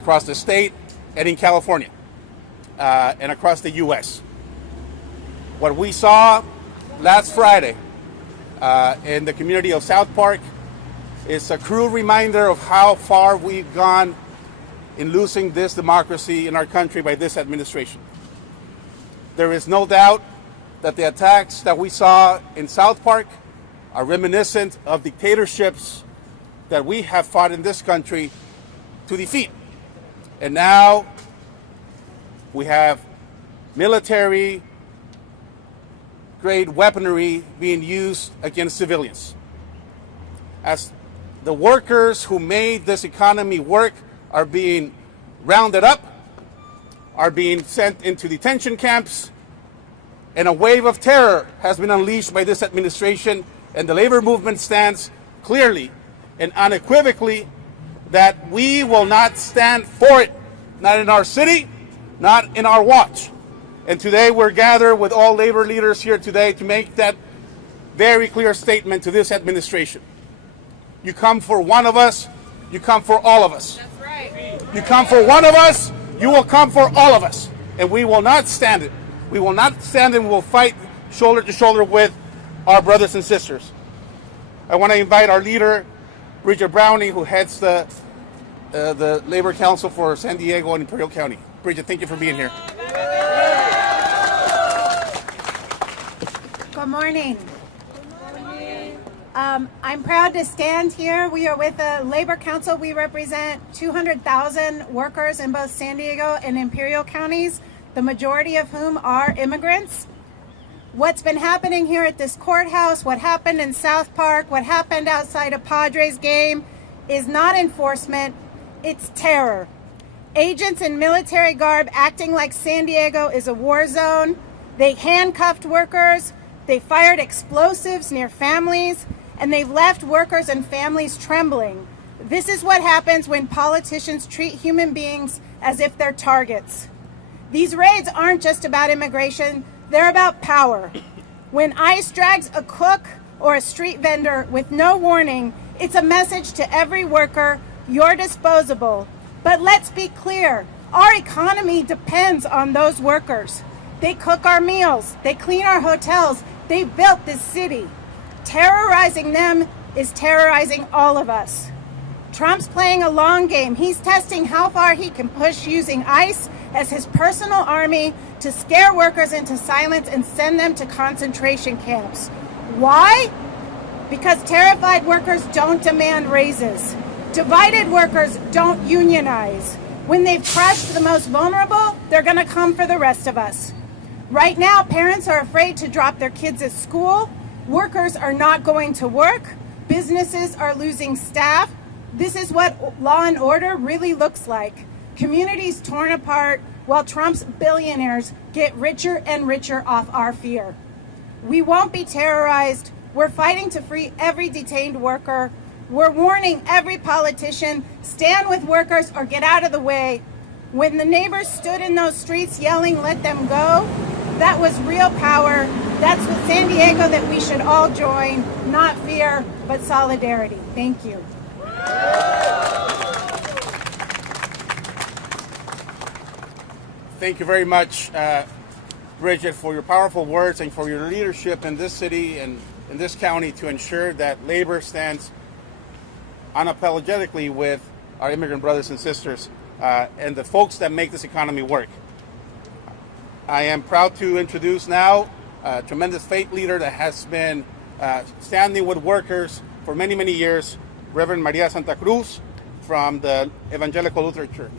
across the state and in California and across the U.S. What we saw last Friday in the community of South Park is a cruel reminder of how far we've gone in losing this democracy in our country by this administration. There is no doubt that the attacks that we saw in South Park are reminiscent of dictatorships that we have fought in this country to defeat. And now we have military grade weaponry being used against civilians. As the workers who made this economy work are being rounded up, are being sent into detention camps, and a wave of terror has been unleashed by this administration, and the labor movement stands clearly and unequivocally that we will not stand for it, not in our city, not in our watch. And today we're gathered with all labor leaders here today to make that very clear statement to this administration. You come for one of us, you come for all of us. That's right. You come for one of us, you will come for all of us. And we will not stand it. We will not stand and we will fight shoulder to shoulder with our brothers and sisters. I want to invite our leader, Bridget Browning, who heads the Labor Council for San Diego and Imperial County. Bridget, thank you for being here. Good morning. I'm proud to stand here. We are with the Labor Council. We represent 200,000 workers in both San Diego and Imperial counties, the majority of whom are immigrants. What's been happening here at this courthouse, what happened in South Park, what happened outside of Padres game is not enforcement, it's terror. Agents in military garb acting like San Diego is a war zone. They handcuffed workers, they fired explosives near families, and they've left workers and families trembling. This is what happens when politicians treat human beings as if they're targets. These raids aren't just about immigration, they're about power. When ICE drags a cook or a street vendor with no warning, it's a message to every worker, you're disposable. But let's be clear, our economy depends on those workers. They cook our meals, they clean our hotels, they built this city. Terrorizing them is terrorizing all of us. Trump's playing a long game. He's testing how far he can push using ICE as his personal army to scare workers into silence and send them to concentration camps. Why? Because terrified workers don't demand raises. Divided workers don't unionize. When they've crushed the most vulnerable, they're going to come for the rest of us. Right now, parents are afraid to drop their kids at school. Workers are not going to work. Businesses are losing staff. This is what law and order really looks like. Communities torn apart while Trump's billionaires get richer and richer off our fear. We won't be terrorized. We're fighting to free every detained worker. We're warning every politician, stand with workers or get out of the way. When the neighbors stood in those streets yelling, let them go, that was real power. That's with San Diego that we should all join, not fear, but solidarity. Thank you. Thank you very much, Bridget, for your powerful words and for your leadership in this city and in this county to ensure that labor stands unapologetically with our immigrant brothers and sisters and the folks that make this economy work. I am proud to introduce now a tremendous faith leader that has been standing with workers for many, many years, Reverend Maria Santa Cruz from the Evangelical Lutheran Church.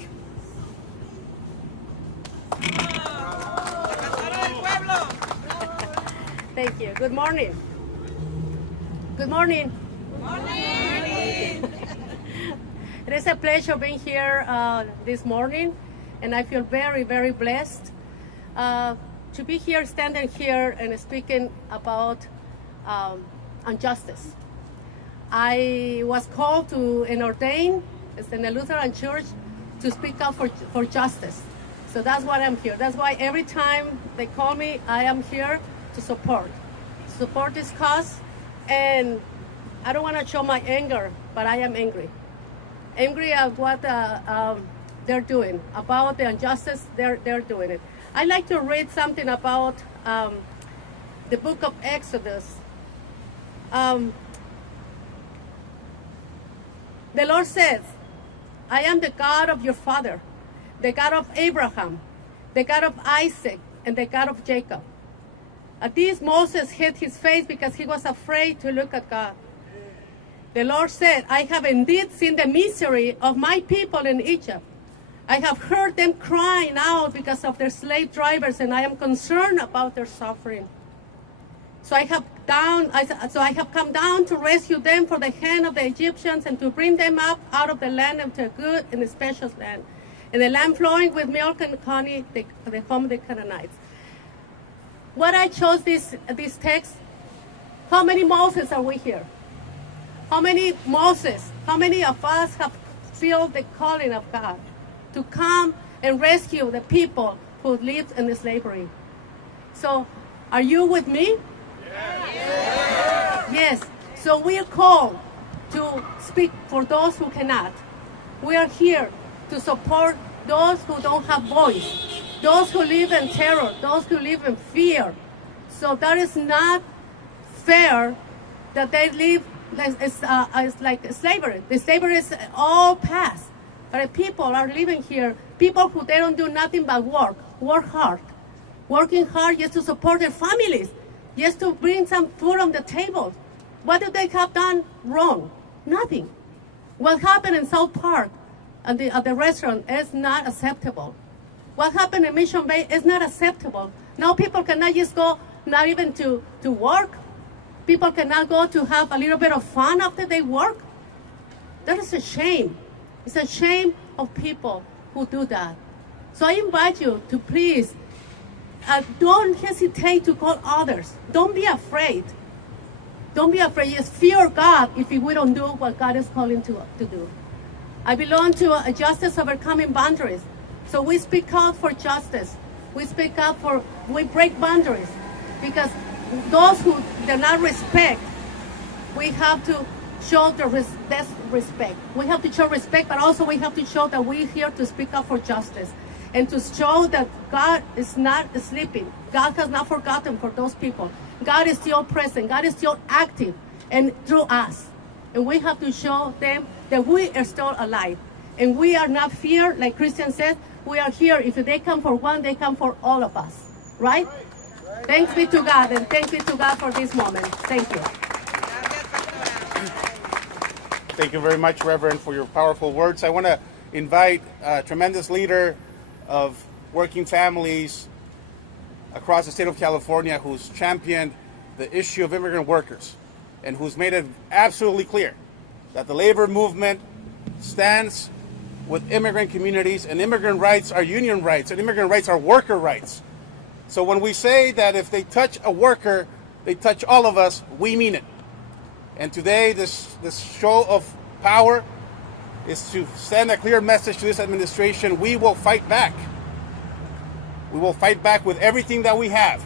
Thank you. Good morning. Good morning. Good morning. It is a pleasure being here this morning, and I feel very, very blessed to be here, standing here and speaking about injustice. I was called to and ordained in the Lutheran Church to speak up for justice. So that's why I'm here. That's why every time they call me, I am here to support this cause. And I don't want to show my anger, but I am angry. Angry at what they're doing. About the injustice, they're doing it. I'd like to read something about the book of Exodus. The Lord says, I am the God of your father, the God of Abraham, the God of Isaac, and the God of Jacob. At this, Moses hid his face because he was afraid to look at God. The Lord said, I have indeed seen the misery of my people in Egypt. I have heard them crying out because of their slave drivers, and I am concerned about their suffering. So I have come down to rescue them from the hand of the Egyptians and to bring them up out of the land into a good and spacious land, and the land flowing with milk and honey, the home of the Canaanites. What I chose this text, how many Moses are we here? How many Moses, how many of us have felt the calling of God to come and rescue the people who lived in slavery? So, are you with me? Yes. So we are called to speak for those who cannot. We are here to support those who don't have voice, those who live in terror, those who live in fear. So that is not fair that they live it's like slavery. The slavery is all past. But people are living here, people who they don't do nothing but work hard. Working hard just to support their families, just to bring some food on the table. What do they have done wrong? Nothing. What happened in South Park at the restaurant is not acceptable. What happened in Mission Bay is not acceptable. Now people cannot just go, not even to work. People cannot go to have a little bit of fun after they work. That is a shame. It's a shame of people who do that. So I invite you to please, don't hesitate to call others. Don't be afraid. Don't be afraid. Just fear God if we don't do what God is calling to do. I belong to a Justice Overcoming Boundaries. So we speak out for justice. We speak out we break boundaries. Because those who do not respect, we have to show respect. We have to show respect, but also we have to show that we're here to speak up for justice and to show that God is not sleeping. God has not forgotten for those people. God is still present. God is still active and through us. And we have to show them that we are still alive. And we are not fear, like Christian said. We are here. If they come for one, they come for all of us. Right? Thanks be to God, and thanks be to God for this moment. Thank you. Thank you very much, Reverend, for your powerful words. I want to invite a tremendous leader of working families across the state of California who's championed the issue of immigrant workers and who's made it absolutely clear that the labor movement stands with immigrant communities, and immigrant rights are union rights, and immigrant rights are worker rights. So when we say that if they touch a worker, they touch all of us, we mean it. And today, this show of power is to send a clear message to this administration. We will fight back. We will fight back with everything that we have.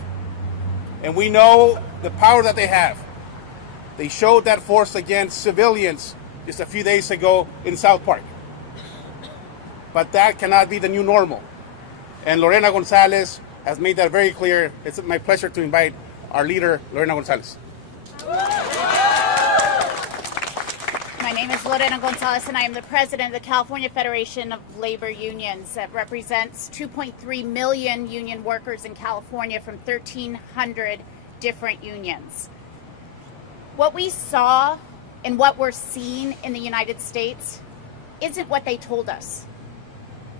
And we know the power that they have. They showed that force against civilians just a few days ago in South Park. But that cannot be the new normal. And Lorena Gonzalez has made that very clear. It's my pleasure to invite our leader, Lorena Gonzalez. My name is Lorena Gonzalez, and I am the president of the California Federation of Labor Unions that represents 2.3 million union workers in California from 1,300 different unions. What we saw and what we're seeing in the United States isn't what they told us.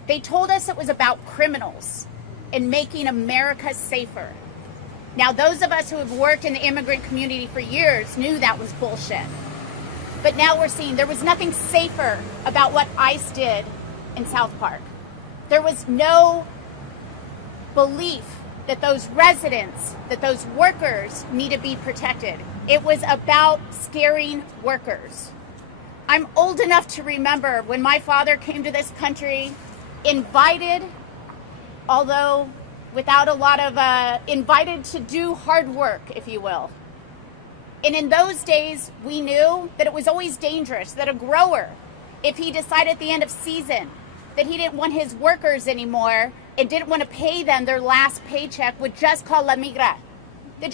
They told us it was about criminals and making America safer. Now, those of us who have worked in the immigrant community for years knew that was bullshit. But now we're seeing there was nothing safer about what ICE did in South Park. There was no belief that those residents, that those workers need to be protected. It was about scaring workers. I'm old enough to remember when my father came to this country, invited, although without a lot of, invited to do hard work, if you will. And in those days, we knew that it was always dangerous, that a grower, if he decided at the end of season that he didn't want his workers anymore and didn't want to pay them their last paycheck would just call La Migra. They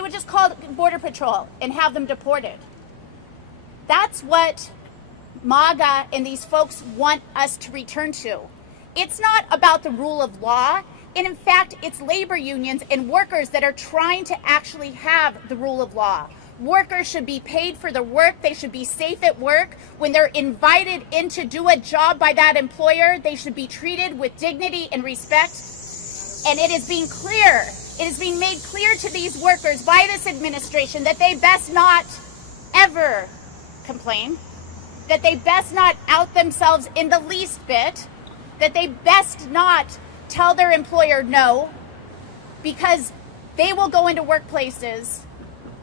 would just call Border Patrol and have them deported. That's what MAGA and these folks want us to return to. It's not about the rule of law. And in fact, it's labor unions and workers that are trying to actually have the rule of law. Workers should be paid for their work. They should be safe at work. When they're invited in to do a job by that employer, they should be treated with dignity and respect. And it is being made clear to these workers by this administration that they best not ever complain, that they best not out themselves in the least bit, that they best not tell their employer no, because they will go into workplaces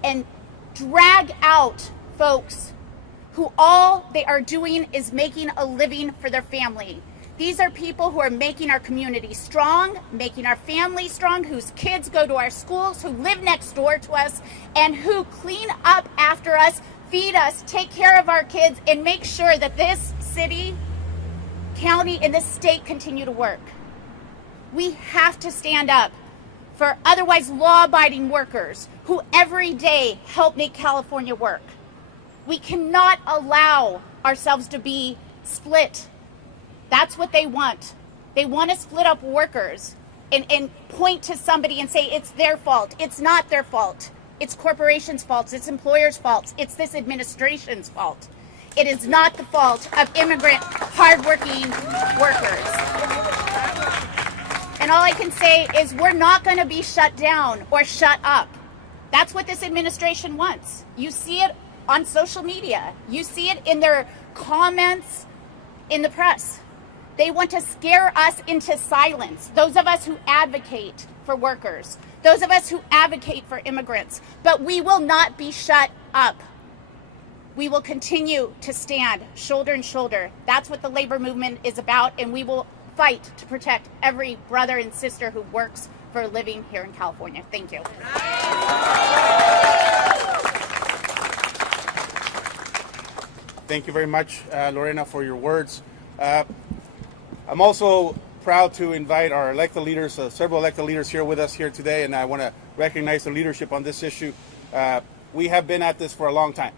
and drag out folks who all they are doing is making a living for their family. These are people who are making our community strong, making our family strong, whose kids go to our schools, who live next door to us, and who clean up after us, feed us, take care of our kids, and make sure that this city, county, and this state continue to work. We have to stand up for otherwise law-abiding workers who every day help make California work. We cannot allow ourselves to be split. That's what they want. They want to split up workers and point to somebody and say it's their fault. It's not their fault. It's corporations' faults. It's employers' faults. It's this administration's fault. It is not the fault of immigrant, hardworking workers. And all I can say is we're not going to be shut down or shut up. That's what this administration wants. You see it on social media. You see it in their comments in the press. They want to scare us into silence, those of us who advocate for workers, those of us who advocate for immigrants. But we will not be shut up. We will continue to stand shoulder to shoulder. That's what the labor movement is about, and we will fight to protect every brother and sister who works for a living here in California. Thank you. Thank you very much, Lorena, for your words. I'm also proud to invite our elected leaders, several elected leaders here with us here today, and I want to recognize the leadership on this issue. We have been at this for a long time.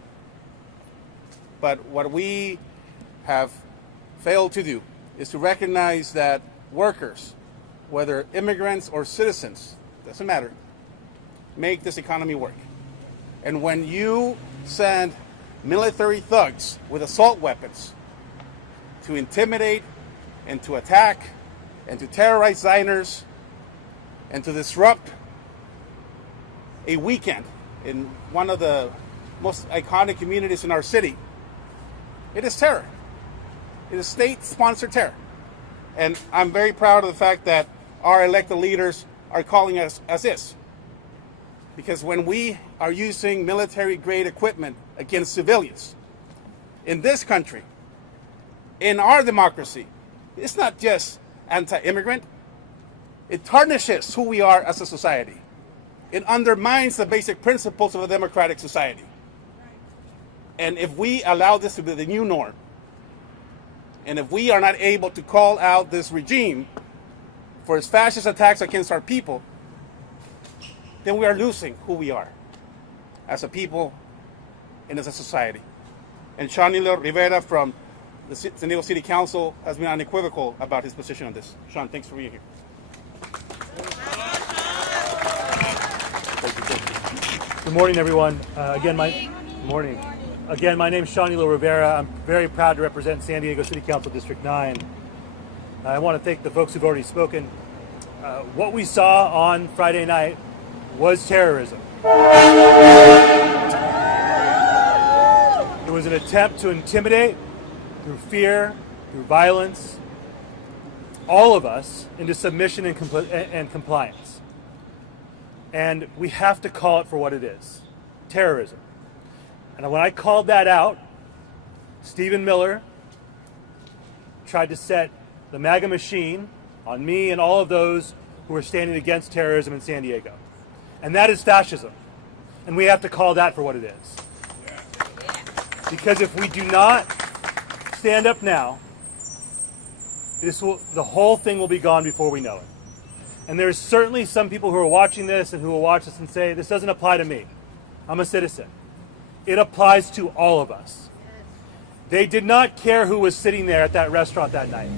But what we have failed to do is to recognize that workers, whether immigrants or citizens, doesn't matter, make this economy work. And when you send military thugs with assault weapons to intimidate and to attack and to terrorize diners and to disrupt a weekend in one of the most iconic communities in our city, it is terror. It is state-sponsored terror. And I'm very proud of the fact that our elected leaders are calling us as is. Because when we are using military-grade equipment against civilians in this country, in our democracy, it's not just anti-immigrant. It tarnishes who we are as a society. It undermines the basic principles of a democratic society. And if we allow this to be the new norm, and if we are not able to call out this regime for its fascist attacks against our people, then we are losing who we are as a people and as a society. And Sean Rivera from the San Diego City Council has been unequivocal about his position on this. Sean, thanks for being here. Good morning, everyone. Again, my name is Shawnilo Rivera. I'm very proud to represent San Diego City Council District 9. I want to thank the folks who've already spoken. What we saw on Friday night was terrorism. It was an attempt to intimidate, through fear, through violence, all of us into submission and compliance. And we have to call it for what it is, terrorism. And when I called that out, Stephen Miller tried to set the MAGA machine on me and all of those who are standing against terrorism in San Diego. And that is fascism. And we have to call that for what it is. Because if we do not stand up now The whole thing will be gone before we know it. And there's certainly some people who are watching this and who will watch this and say, this doesn't apply to me. I'm a citizen. It applies to all of us. They did not care who was sitting there at that restaurant that night.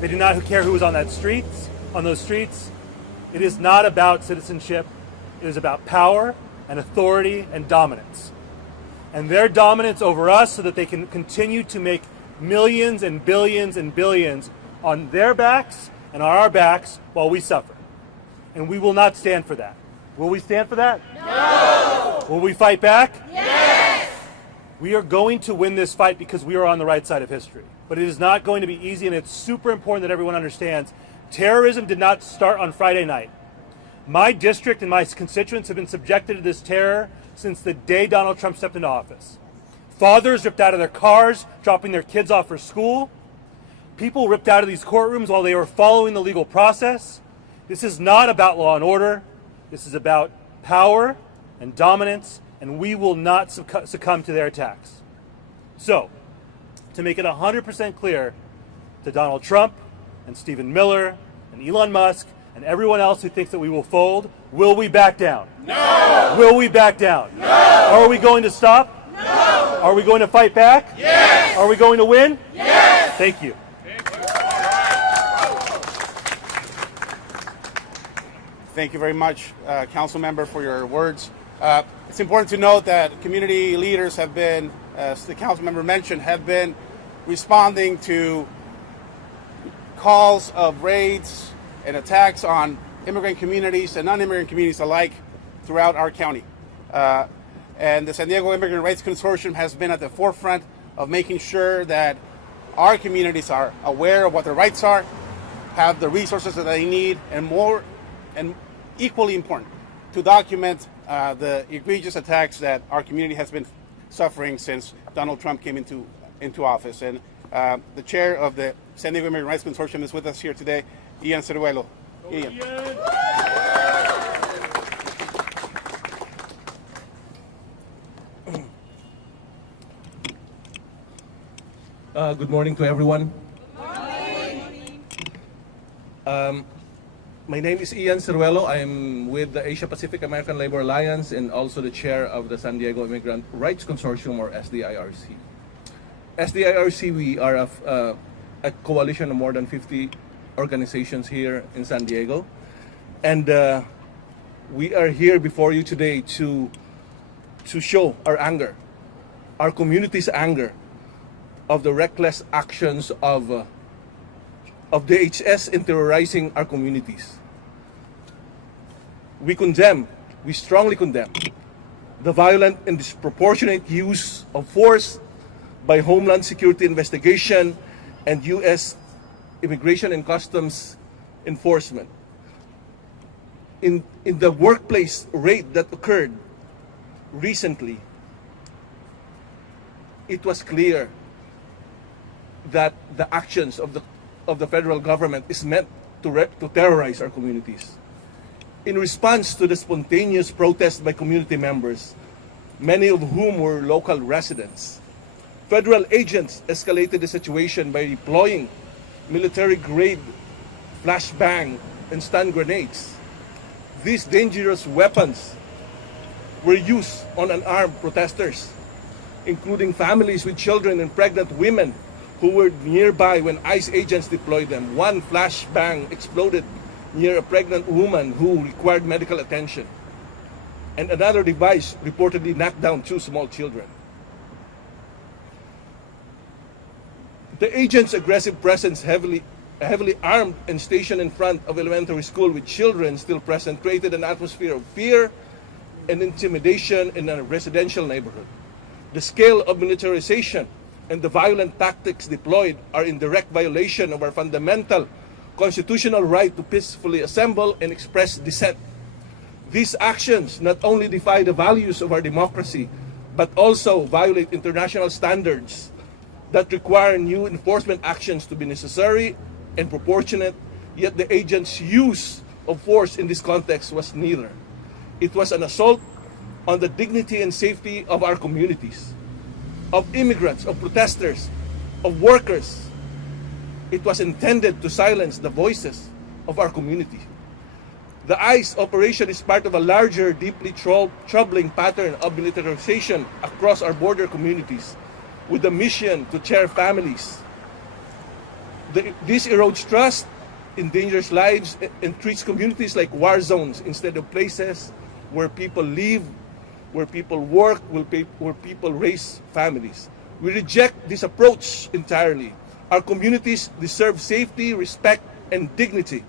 They did not care who was on those streets. It is not about citizenship. It is about power and authority and dominance. And their dominance over us so that they can continue to make millions and billions on their backs and on our backs while we suffer. And we will not stand for that. Will we stand for that? No! Will we fight back? Yes! We are going to win this fight because we are on the right side of history. But it is not going to be easy, and it's super important that everyone understands terrorism did not start on Friday night. My district and my constituents have been subjected to this terror since the day Donald Trump stepped into office. Fathers ripped out of their cars, dropping their kids off for school. People ripped out of these courtrooms while they were following the legal process. This is not about law and order. This is about power and dominance, and we will not succumb to their attacks. So, to make it 100% clear to Donald Trump and Stephen Miller and Elon Musk and everyone else who thinks that we will fold, will we back down? No! Will we back down? No! Are we going to stop? No! Are we going to fight back? Yes! Are we going to win? Yes! Thank you. Thank you very much, Council Member, for your words. It's important to note that community leaders have been, as the Council Member mentioned, have been responding to calls of raids and attacks on immigrant communities and non-immigrant communities alike throughout our county. And the San Diego Immigrant Rights Consortium has been at the forefront of making sure that our communities are aware of what their rights are, have the resources that they need, and more, and equally important, to document the egregious attacks that our community has been suffering since Donald Trump came into office. And the chair of the San Diego Immigrant Rights Consortium is with us here today, Ian Ceruelo. Ian. Good morning to everyone. My name is Ian Ceruelo. I'm with the Asia Pacific American Labor Alliance and also the chair of the San Diego Immigrant Rights Consortium, or SDIRC. SDIRC, we are a coalition of more than 50 organizations here in San Diego. And we are here before you today to show our anger, our community's anger, of the reckless actions of DHS in terrorizing our communities. We strongly condemn the violent and disproportionate use of force by Homeland Security Investigation and U.S. Immigration and Customs Enforcement. In the workplace raid that occurred recently, it was clear that the actions of the federal government is meant to terrorize our communities. In response to the spontaneous protest by community members, many of whom were local residents, federal agents escalated the situation by deploying military-grade flashbang and stun grenades. These dangerous weapons were used on unarmed protesters, including families with children and pregnant women who were nearby when ICE agents deployed them. One flashbang exploded near a pregnant woman who required medical attention. And another device reportedly knocked down 2 small children. The agents' aggressive presence, heavily armed and stationed in front of elementary school with children still present, created an atmosphere of fear and intimidation in a residential neighborhood. The scale of militarization and the violent tactics deployed are in direct violation of our fundamental constitutional right to peacefully assemble and express dissent. These actions not only defy the values of our democracy, but also violate international standards that require new enforcement actions to be necessary and proportionate, yet the agents' use of force in this context was neither. It was an assault on the dignity and safety of our communities, of immigrants, of protesters, of workers, It was intended to silence the voices of our community. The ICE operation is part of a larger, deeply troubling pattern of militarization across our border communities, with a mission to tear families. This erodes trust, endangers lives, and treats communities like war zones instead of places where people live, where people work, where people raise families. We reject this approach entirely. Our communities deserve safety, respect, and dignity.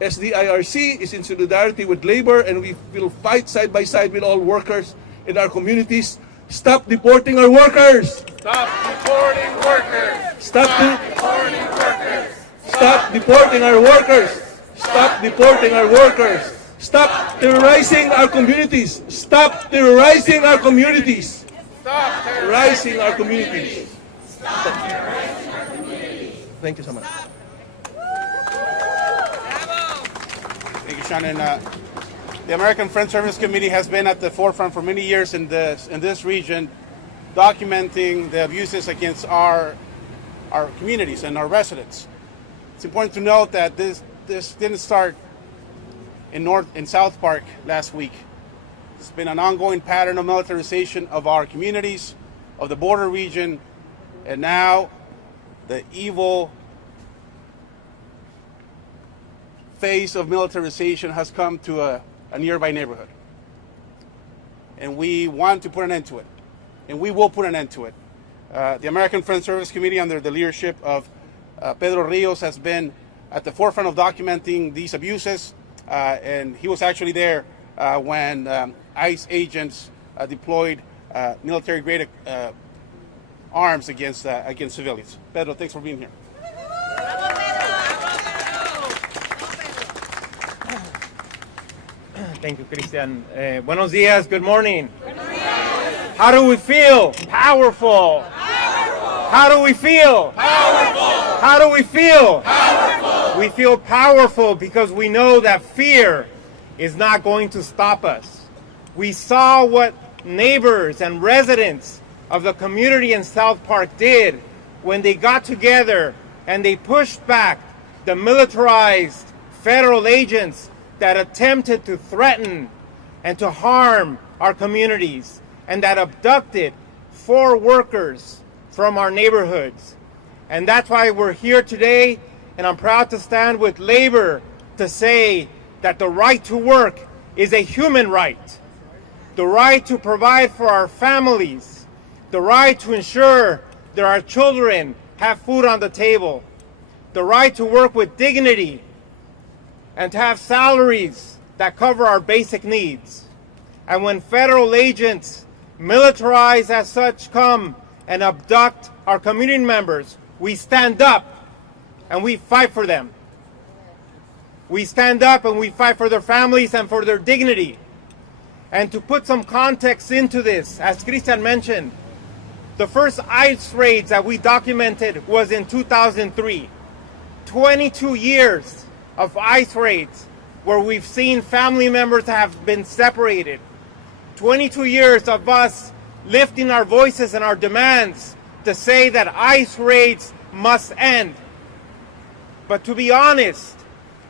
SDIRC is in solidarity with labor, and we will fight side by side with all workers in our communities. Stop deporting our workers! Stop deporting workers! Stop Deporting workers! Stop deporting our workers! Stop deporting our workers! Stop terrorizing our communities! Stop terrorizing our communities! Stop Terrorizing our communities! Stop terrorizing our communities! Thank you so much. Thank you, Sean. And the American Friends Service Committee has been at the forefront for many years in this region, documenting the abuses against our communities and our residents. It's important to note that this didn't start in South Park last week. It's been an ongoing pattern of militarization of our communities, of the border region, and now the evil phase of militarization has come to a nearby neighborhood. And we want to put an end to it. And we will put an end to it. The American Friends Service Committee, under the leadership of Pedro Rios, has been at the forefront of documenting these abuses. And he was actually there when ICE agents deployed military-grade arms against civilians. Pedro, thanks for being here. Thank you, Christian. Buenos dias, good morning. How do we feel? Powerful. How do we feel? Powerful. How do we feel? Powerful. We feel powerful because we know that fear is not going to stop us. We saw what neighbors and residents of the community in South Park did when they got together and they pushed back the militarized federal agents that attempted to threaten and to harm our communities and that abducted 4 workers from our neighborhoods. And that's why we're here today, and I'm proud to stand with labor to say that the right to work is a human right. The right to provide for our families, the right to ensure that our children have food on the table, the right to work with dignity, and to have salaries that cover our basic needs. And when federal agents, militarized as such, come and abduct our community members, we stand up and we fight for them. We stand up and we fight for their families and for their dignity. And to put some context into this, as Christian mentioned, the first ICE raids that we documented was in 2003. 22 years of ICE raids where we've seen family members have been separated. 22 years of us lifting our voices and our demands to say that ICE raids must end. But to be honest,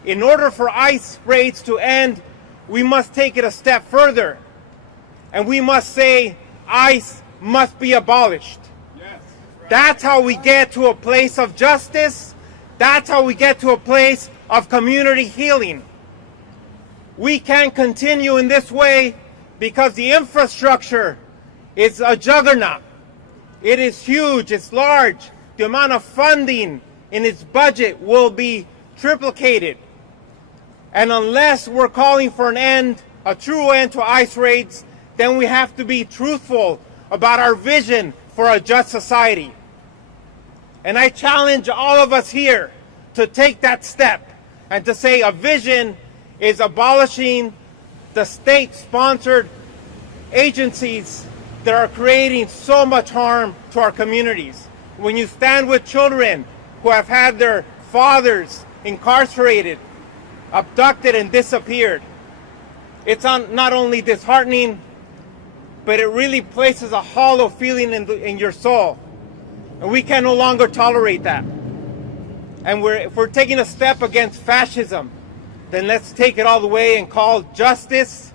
in order for ICE raids to end, we must take it a step further. And we must say ICE must be abolished. That's how we get to a place of justice. That's how we get to a place of community healing. We can't continue in this way because the infrastructure is a juggernaut. It is huge, it's large. The amount of funding in its budget will be triplicated. And unless we're calling for an end, a true end to ICE raids, then we have to be truthful about our vision for a just society. And I challenge all of us here to take that step and to say a vision is abolishing the state-sponsored agencies that are creating so much harm to our communities. When you stand with children who have had their fathers incarcerated, abducted, and disappeared, it's not only disheartening, but it really places a hollow feeling in your soul. And we can no longer tolerate that. And if we're taking a step against fascism, then let's take it all the way and call justice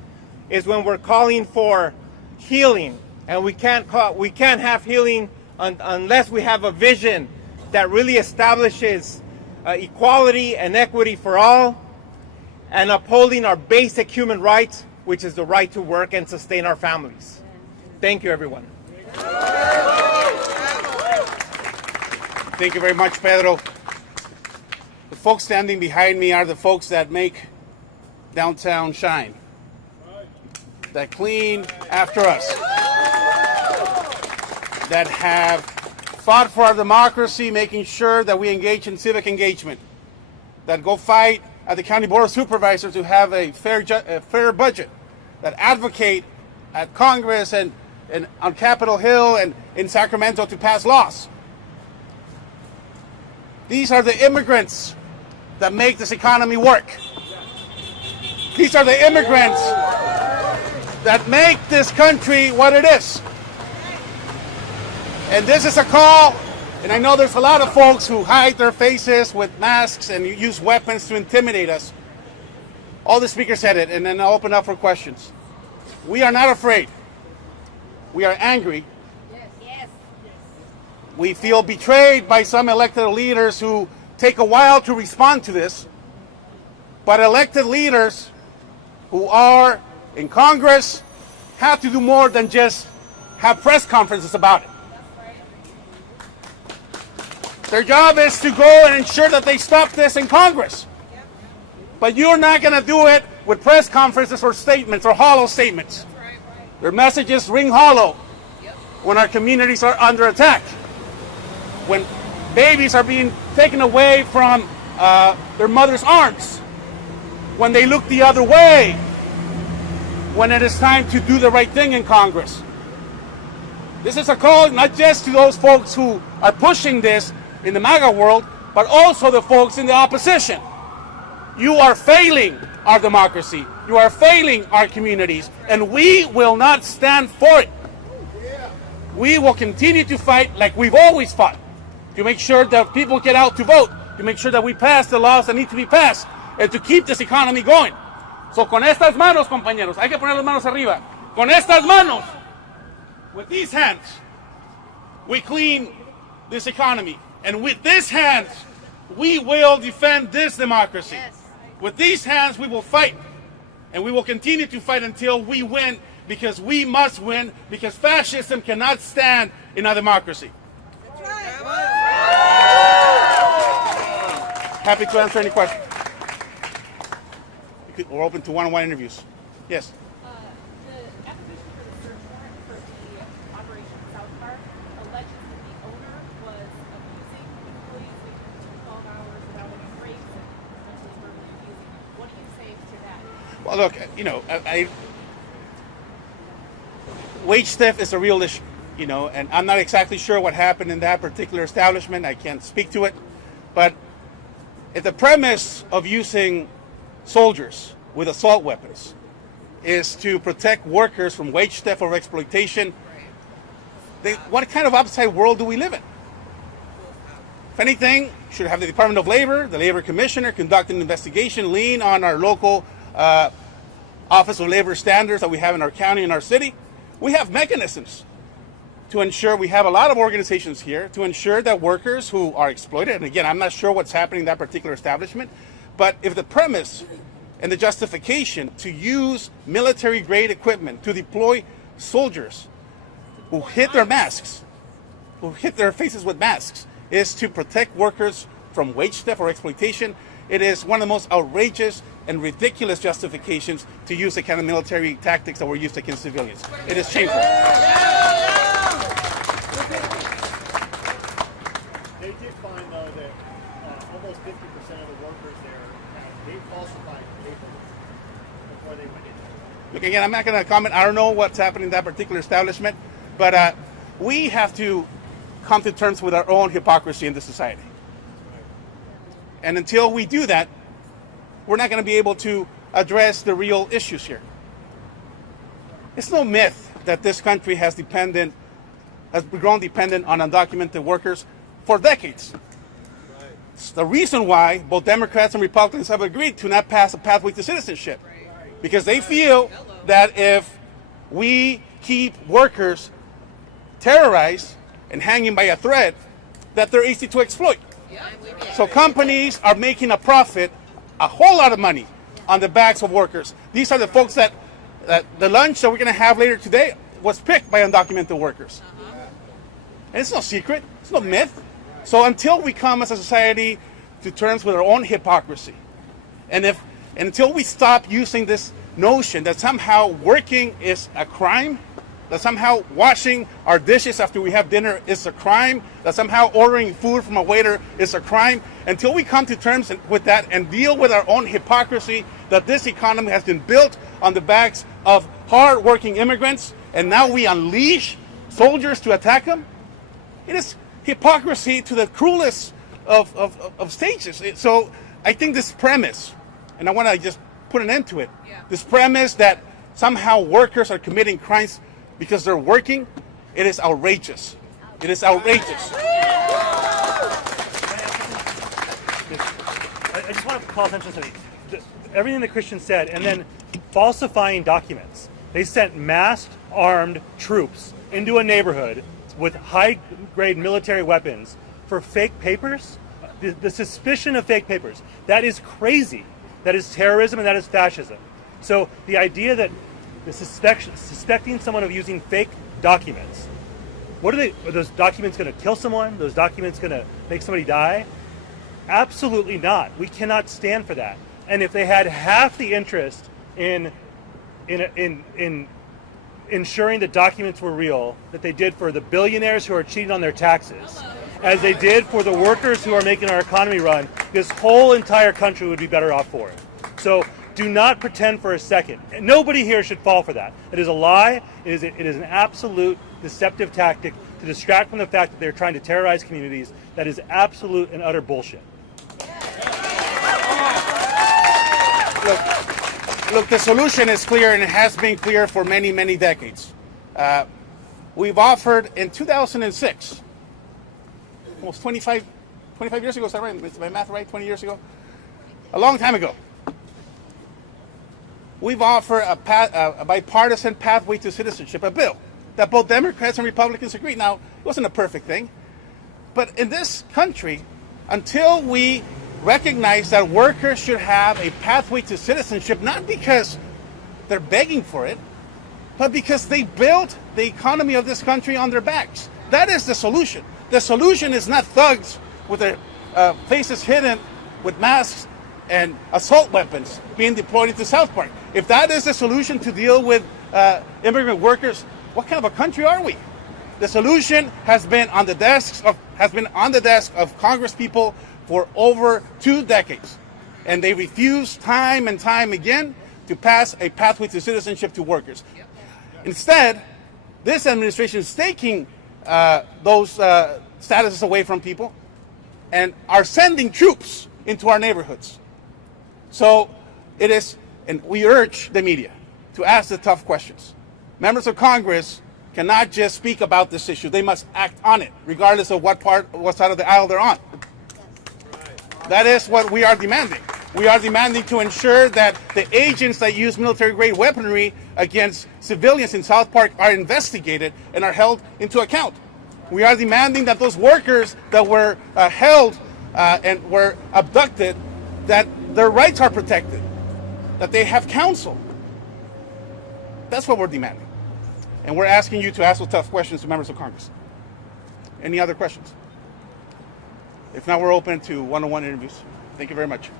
is when we're calling for healing. And we can't have healing unless we have a vision that really establishes equality and equity for all, and upholding our basic human rights, which is the right to work and sustain our families. Thank you, everyone. Thank you very much, Pedro. The folks standing behind me are the folks that make downtown shine, that clean after us, that have fought for our democracy, making sure that we engage in civic engagement, that go fight at the County Board of Supervisors to have a fair budget, that advocate at Congress and on Capitol Hill and in Sacramento to pass laws. These are the immigrants that make this economy work. These are the immigrants that make this country what it is. And this is a call, and I know there's a lot of folks who hide their faces with masks and use weapons to intimidate us. All the speakers said it, and then I'll open up for questions. We are not afraid. We are angry. Yes. We feel betrayed by some elected leaders who take a while to respond to this. But elected leaders who are in Congress have to do more than just have press conferences about it. Their job is to go and ensure that they stop this in Congress. But you're not going to do it with press conferences or statements or hollow statements. Their messages ring hollow when our communities are under attack, when babies are being taken away from their mother's arms, when they look the other way, when it is time to do the right thing in Congress. This is a call not just to those folks who are pushing this in the MAGA world, but also the folks in the opposition. You are failing our democracy. You are failing our communities, and we will not stand for it. We will continue to fight like we've always fought, to make sure that people get out to vote, to make sure that we pass the laws that need to be passed, and to keep this economy going. So con estas manos, compañeros, hay que poner las manos arriba. Con estas manos, with these hands, we clean this economy. And with these hands, we will defend this democracy. Yes. With these hands, we will fight. And we will continue to fight until we win, because we must win, because fascism cannot stand in our democracy. Happy to answer any questions. We're open to one-on-one interviews. Yes. The application for the search warrant for the Operation South Park alleges that the owner was abusing employees between 12 hours without any breaks and essentially verbally abusing. What do you say to that? Well, look, wage theft is a real issue, and I'm not exactly sure what happened in that particular establishment. I can't speak to it. But if the premise of using soldiers with assault weapons is to protect workers from wage theft or exploitation, what kind of outside world do we live in? If anything, should have the Department of Labor, the Labor Commissioner, conduct an investigation, lean on our local Office of Labor Standards that we have in our county and our city. We have mechanisms to ensure, we have a lot of organizations here to ensure that workers who are exploited, and again, I'm not sure what's happening in that particular establishment, but if the premise and the justification to use military-grade equipment to deploy soldiers who hit their masks, who hit their faces with masks, is to protect workers from wage theft or exploitation, it is one of the most outrageous and ridiculous justifications to use the kind of military tactics that were used against civilians. It is shameful. They did find, though, that almost 50% of the workers there they falsified paperwork before they went in. Look, again, I'm not going to comment. I don't know what's happening in that particular establishment, but we have to come to terms with our own hypocrisy in this society. And until we do that, we're not going to be able to address the real issues here. It's no myth that this country has grown dependent on undocumented workers for decades. It's the reason why both Democrats and Republicans have agreed to not pass a pathway to citizenship. Because they feel that if we keep workers terrorized and hanging by a thread, that they're easy to exploit. So companies are making a profit, a whole lot of money, on the backs of workers. These are the folks that the lunch that we're going to have later today was picked by undocumented workers. And it's no secret, it's no myth. So until we come as a society to terms with our own hypocrisy, and until we stop using this notion that somehow working is a crime, that somehow washing our dishes after we have dinner is a crime, that somehow ordering food from a waiter is a crime, until we come to terms with that and deal with our own hypocrisy that this economy has been built on the backs of hard-working immigrants, and now we unleash soldiers to attack them, it is hypocrisy to the cruelest of stages. So I think this premise, and I want to just put an end to it, this premise that somehow workers are committing crimes because they're working, it is outrageous. It is outrageous. I just want to call attention to something. Everything the Christian said, and then falsifying documents. They sent masked, armed troops into a neighborhood with high-grade military weapons for fake papers. The suspicion of fake papers, that is crazy. That is terrorism and that is fascism. So the idea that suspecting someone of using fake documents, are those documents going to kill someone? Are those documents going to make somebody die? Absolutely not. We cannot stand for that. And if they had half the interest in ensuring the documents were real that they did for the billionaires who are cheating on their taxes, as they did for the workers who are making our economy run, this whole entire country would be better off for it. So do not pretend for a second. Nobody here should fall for that. It is a lie. It is an absolute deceptive tactic to distract from the fact that they're trying to terrorize communities. That is absolute and utter bullshit. Look, the solution is clear, and it has been clear for many, many decades. We've offered in 2006, almost 25 years ago, is that right? Is my math right? 20 years ago? A long time ago. We've offered a bipartisan pathway to citizenship, a bill that both Democrats and Republicans agreed. Now, it wasn't a perfect thing, but in this country, until we recognize that workers should have a pathway to citizenship, not because they're begging for it, but because they built the economy of this country on their backs. That is the solution. The solution is not thugs with their faces hidden with masks and assault weapons being deployed into South Park. If that is the solution to deal with immigrant workers, what kind of a country are we? The solution has been on the desk of Congress people for over 2 decades, and they refuse time and time again to pass a pathway to citizenship to workers. Instead, this administration is taking those statuses away from people and are sending troops into our neighborhoods. So it is, and we urge the media to ask the tough questions. Members of Congress cannot just speak about this issue. They must act on it, regardless of what side of the aisle they're on. That is what we are demanding. We are demanding to ensure that the agents that use military-grade weaponry against civilians in South Park are investigated and are held into account. We are demanding that those workers that were held and were abducted, that their rights are protected, that they have counsel. That's what we're demanding. And we're asking you to ask those tough questions to members of Congress. Any other questions? If not, we're open to one-on-one interviews. Thank you very much.